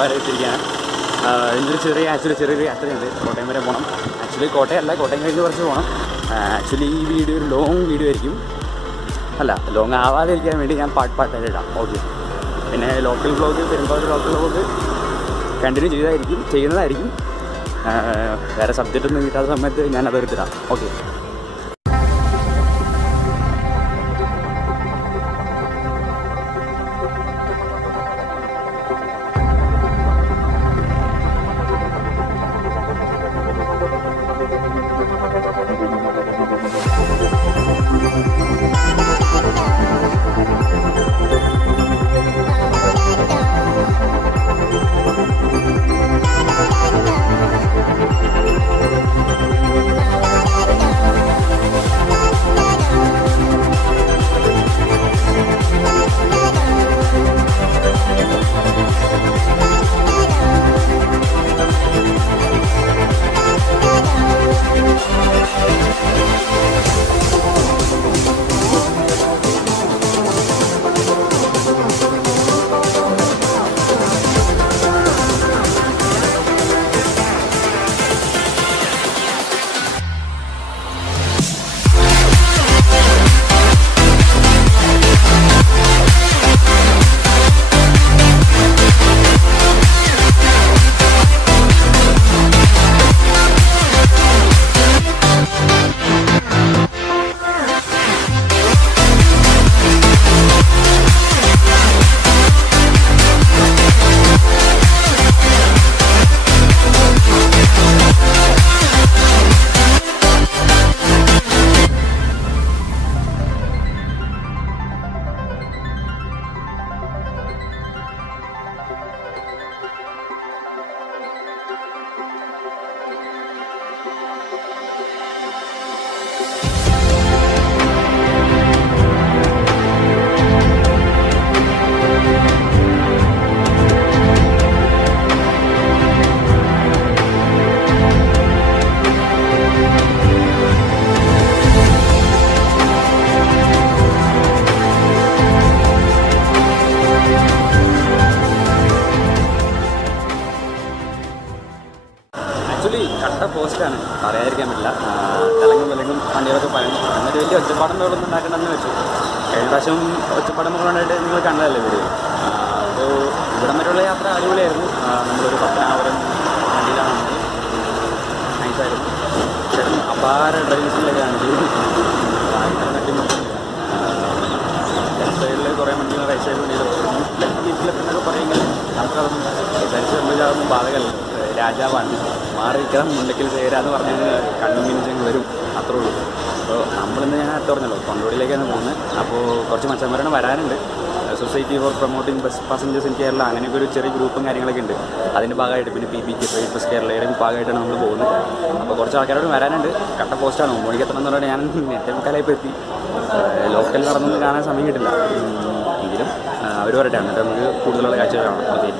പോകാനായിട്ടിരിക്കുകയാണ്. ചെറിയൊരു യാത്രയുണ്ട്. കോട്ടയം വരെ പോകണം. ആക്ച്വലി കോട്ടയമല്ല, കോട്ടയം കഴിഞ്ഞ് കുറച്ച് പോകണം. ആക്ച്വലി ഈ വീഡിയോ ഒരു ലോങ് വീഡിയോ ആയിരിക്കും. അല്ല, ലോങ് ആവാതിരിക്കാൻ വേണ്ടി ഞാൻ പാട്ടായിട്ട് ഇടാം. ഓക്കെ. പിന്നെ local vlog, Perumbavoor local vlog continue ചെയ്യുന്നതായിരിക്കും. വേറെ സബ്ജക്റ്റൊന്നും കിട്ടാത്ത സമയത്ത് ഞാൻ അതെടുത്തിടാം. ഓക്കെ. കട്ട പോസ്റ്റാണ്, പറയാതിരിക്കാൻ പറ്റില്ല. വിലങ്ങും വണ്ടികളൊക്കെ പറയും. എന്നിട്ട് വലിയ ഒച്ചപ്പാടം തോളൊന്നും ഉണ്ടാക്കണമെന്ന് വെച്ചു. കഴിഞ്ഞ പ്രാവശ്യം ഒച്ചപ്പാടം കൊണ്ടായിട്ട് നിങ്ങൾ കണ്ടതല്ലേ വീഡിയോ. അപ്പോൾ ഇവിടം വരെയുള്ള യാത്ര അടിപൊളിയായിരുന്നു. നമ്മളൊരു 10 hour വണ്ടിയിലാണ് വന്നത്. നൈസായിരുന്നു. ചേട്ടൻ അപാര ഡ്രൈവിംഗ് സ്കില്ലൊക്കെ കാണിച്ചു. ലെഫ്റ്റ് സൈഡിൽ കുറേ വണ്ടികൾ റൈറ്റ് സൈഡിൽ എന്നൊക്കെ പറയുമെങ്കിൽ നമുക്കതൊന്നും സംഭവിച്ചാതൊന്നും ബാധകമല്ല. രാജാവാണ്, മാറിയിരിക്കണം, മുണ്ടക്കിൽ ചേരാന്ന് പറഞ്ഞ് കൺവീനിയൻസ് വരും, അത്രേ ഉള്ളൂ. അപ്പോൾ നമ്മളിന്ന് ഞാൻ അടുത്ത് പറഞ്ഞല്ലോ കൊണ്ടോടിയിലേക്കാണ് പോകുന്നത്. അപ്പോൾ കുറച്ച് മച്ചന്മാരാണ് വരാനുണ്ട്. Society for promoting bus passengers in Kerala, അങ്ങനെയൊക്കെ ഒരു ചെറിയ ഗ്രൂപ്പും കാര്യങ്ങളൊക്കെ ഉണ്ട്. അതിൻ്റെ ഭാഗമായിട്ട് പിന്നെ PBK ട്രേഡ് ബസ് കേരളയുടെ ഭാഗമായിട്ടാണ് നമ്മൾ പോകുന്നത്. അപ്പോൾ കുറച്ച് ആൾക്കാരോട് വരാനുണ്ട്. കട്ട പോസ്റ്റാണ്. 9 മണിക്ക് എത്തണം എന്ന് പറഞ്ഞാൽ ഞാൻ 8:45 എത്തി. ലോക്കൽ നടന്നൊന്നും കാണാൻ സമയം കിട്ടില്ല. എങ്കിലും അവർ വരട്ടെ, എന്നിട്ട് നമുക്ക് കൂടുതലുള്ള കാഴ്ചകൾ കാണാം. ഓക്കെ.